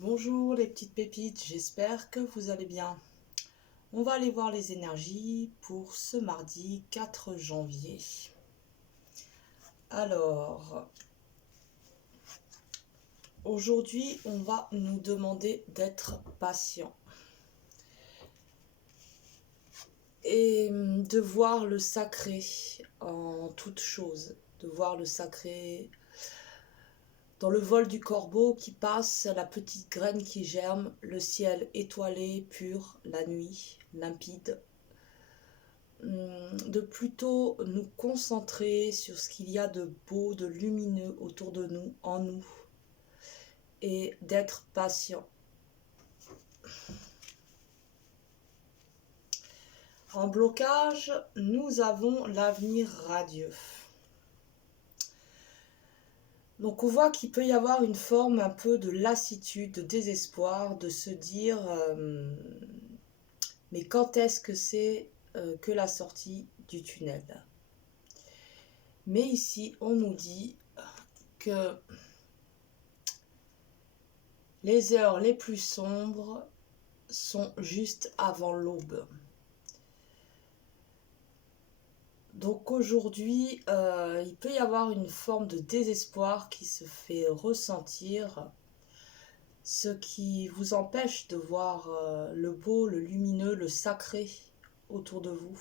Bonjour les petites pépites, j'espère que vous allez bien. On va aller voir les énergies pour ce mardi 4 janvier. Alors, aujourd'hui, on va nous demander d'être patient et de voir le sacré en toute chose, de voir le sacré dans le vol du corbeau qui passe, la petite graine qui germe, le ciel étoilé, pur, la nuit limpide. De plutôt nous concentrer sur ce qu'il y a de beau, de lumineux autour de nous, en nous, et d'être patient. En blocage, nous avons l'avenir radieux. Donc on voit qu'il peut y avoir une forme un peu de lassitude, de désespoir, de se dire mais quand est-ce que c'est que la sortie du tunnel? Mais ici, on nous dit que les heures les plus sombres sont juste avant l'aube. Donc aujourd'hui, il peut y avoir une forme de désespoir qui se fait ressentir, ce qui vous empêche de voir le beau, le lumineux, le sacré autour de vous.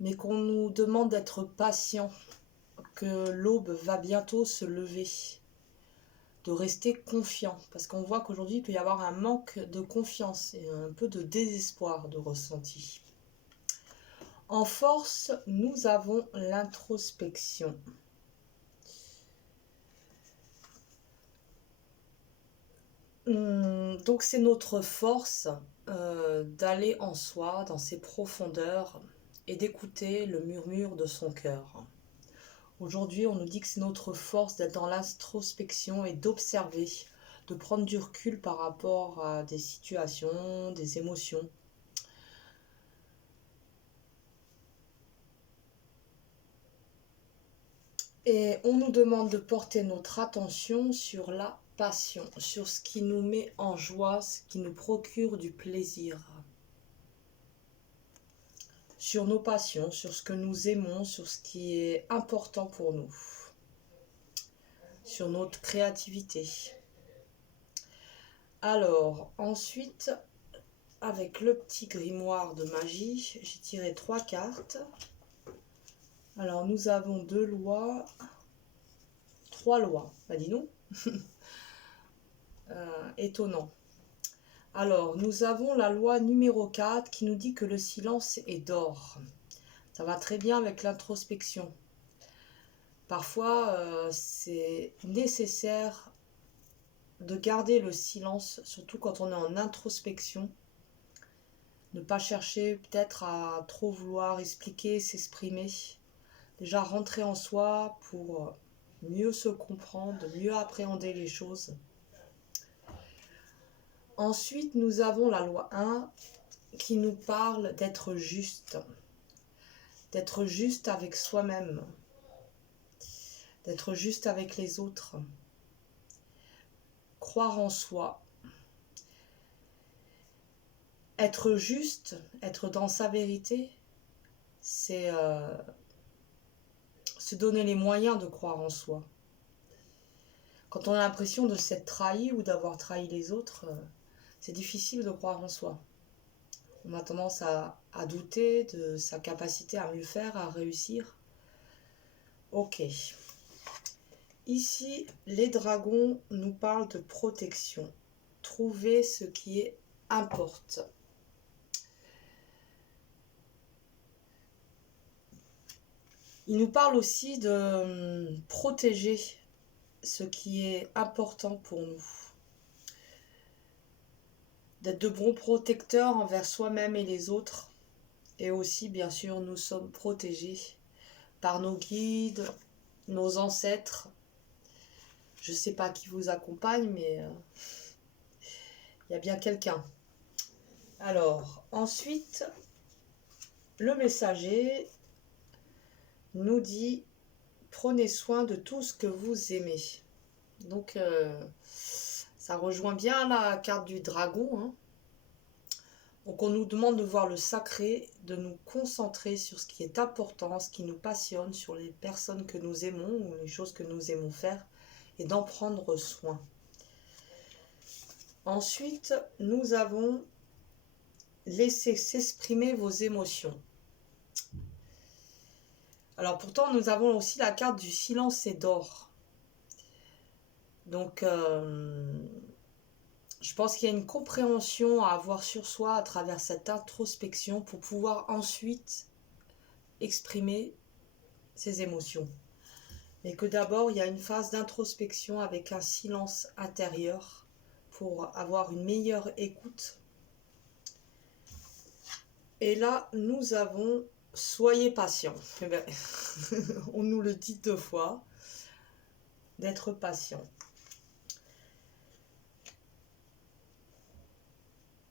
Mais qu'on nous demande d'être patient, que l'aube va bientôt se lever, de rester confiant, parce qu'on voit qu'aujourd'hui il peut y avoir un manque de confiance et un peu de désespoir de ressenti. En force, nous avons l'introspection. Donc c'est notre force d'aller en soi, dans ses profondeurs, et d'écouter le murmure de son cœur. Aujourd'hui, on nous dit que c'est notre force d'être dans l'introspection et d'observer, de prendre du recul par rapport à des situations, des émotions. Et on nous demande de porter notre attention sur la passion, sur ce qui nous met en joie, ce qui nous procure du plaisir. Sur nos passions, sur ce que nous aimons, sur ce qui est important pour nous. Sur notre créativité. Alors, ensuite, avec le petit grimoire de magie, j'ai tiré 3 cartes. Alors, nous avons 2 lois, 3 lois, bah dis donc. Étonnant. Alors, nous avons la loi numéro 4 qui nous dit que le silence est d'or. Ça va très bien avec l'introspection. Parfois, c'est nécessaire de garder le silence, surtout quand on est en introspection. Ne pas chercher peut-être à trop vouloir expliquer, s'exprimer. Déjà rentrer en soi pour mieux se comprendre, mieux appréhender les choses. Ensuite, nous avons la loi 1 qui nous parle d'être juste avec soi-même, d'être juste avec les autres, croire en soi, être juste, être dans sa vérité, c'est se donner les moyens de croire en soi. Quand on a l'impression de s'être trahi ou d'avoir trahi les autres, c'est difficile de croire en soi. On a tendance à douter de sa capacité à mieux faire, à réussir. Ok. Ici, les dragons nous parlent de protection. Trouver ce qui importe. Ils nous parlent aussi de protéger ce qui est important pour nous. D'être de bons protecteurs envers soi-même et les autres. Et aussi, bien sûr, nous sommes protégés par nos guides, nos ancêtres. Je ne sais pas qui vous accompagne, mais il y a bien quelqu'un. Alors, ensuite, le messager nous dit « Prenez soin de tout ce que vous aimez ». Donc, Ça rejoint bien la carte du dragon, hein. Donc on nous demande de voir le sacré, de nous concentrer sur ce qui est important, ce qui nous passionne, sur les personnes que nous aimons ou les choses que nous aimons faire et d'en prendre soin. Ensuite, nous avons laissé s'exprimer vos émotions. Alors pourtant, nous avons aussi la carte du silence et d'or. Donc, je pense qu'il y a une compréhension à avoir sur soi à travers cette introspection pour pouvoir ensuite exprimer ses émotions. Mais que d'abord, il y a une phase d'introspection avec un silence intérieur pour avoir une meilleure écoute. Et là, nous avons « Soyez patient ». Eh bien, on nous le dit 2 fois, d'être patient.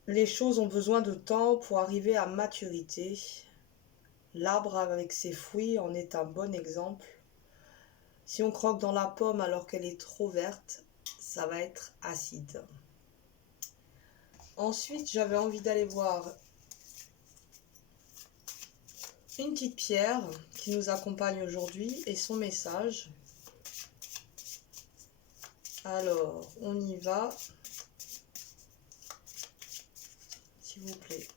Les choses ont besoin de temps pour arriver à maturité. L'arbre avec ses fruits en est un bon exemple. Si on croque dans la pomme alors qu'elle est trop verte, ça va être acide. Ensuite, j'avais envie d'aller voir une petite pierre qui nous accompagne aujourd'hui et son message. Alors, on y va. S'il vous plaît.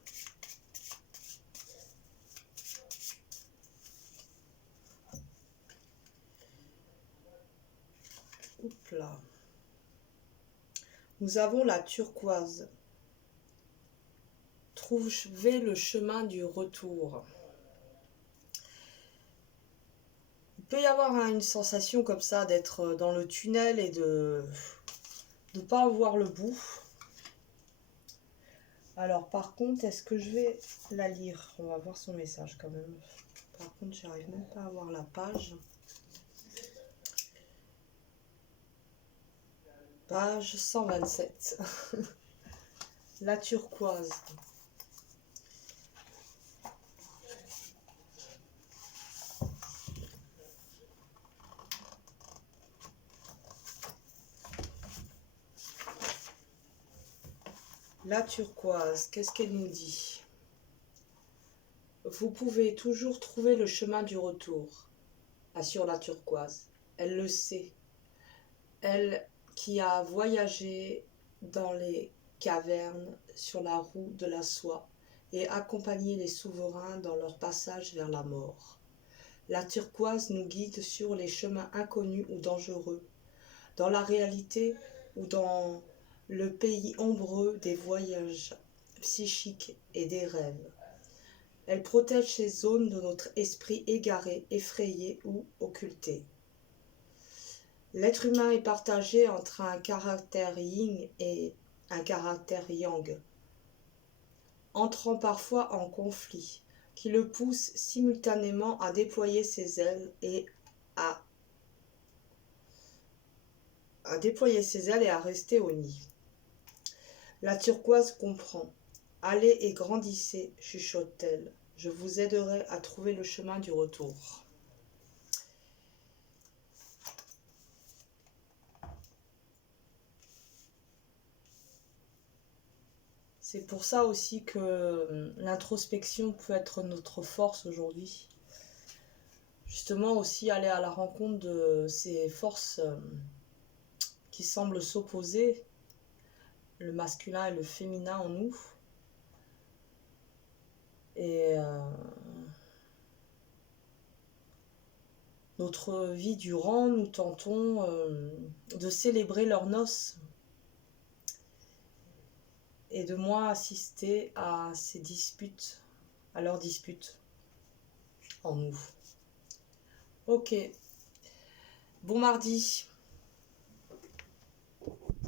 Oups là. Nous avons la turquoise. Trouvez le chemin du retour. Il peut y avoir une sensation comme ça d'être dans le tunnel et de ne pas voir le bout. Alors par contre, est-ce que je vais la lire? On va voir son message quand même. Par contre, j'arrive même pas à voir la page. Page 127. La turquoise. La turquoise, qu'est-ce qu'elle nous dit? Vous pouvez toujours trouver le chemin du retour, assure la turquoise. Elle le sait. Elle qui a voyagé dans les cavernes sur la roue de la soie et accompagné les souverains dans leur passage vers la mort. La turquoise nous guide sur les chemins inconnus ou dangereux, dans la réalité ou dans le pays ombreux des voyages psychiques et des rêves. Elle protège ces zones de notre esprit égaré, effrayé ou occulté. L'être humain est partagé entre un caractère yin et un caractère yang, entrant parfois en conflit, qui le pousse simultanément à déployer ses ailes et à rester au nid. La turquoise comprend. Allez et grandissez, chuchote-t-elle. Je vous aiderai à trouver le chemin du retour. C'est pour ça aussi que l'introspection peut être notre force aujourd'hui. Justement aussi aller à la rencontre de ces forces qui semblent s'opposer, le masculin et le féminin en nous. Et notre vie durant, nous tentons de célébrer leurs noces et de moins assister à ces disputes, à leurs disputes en nous. Ok, bon mardi.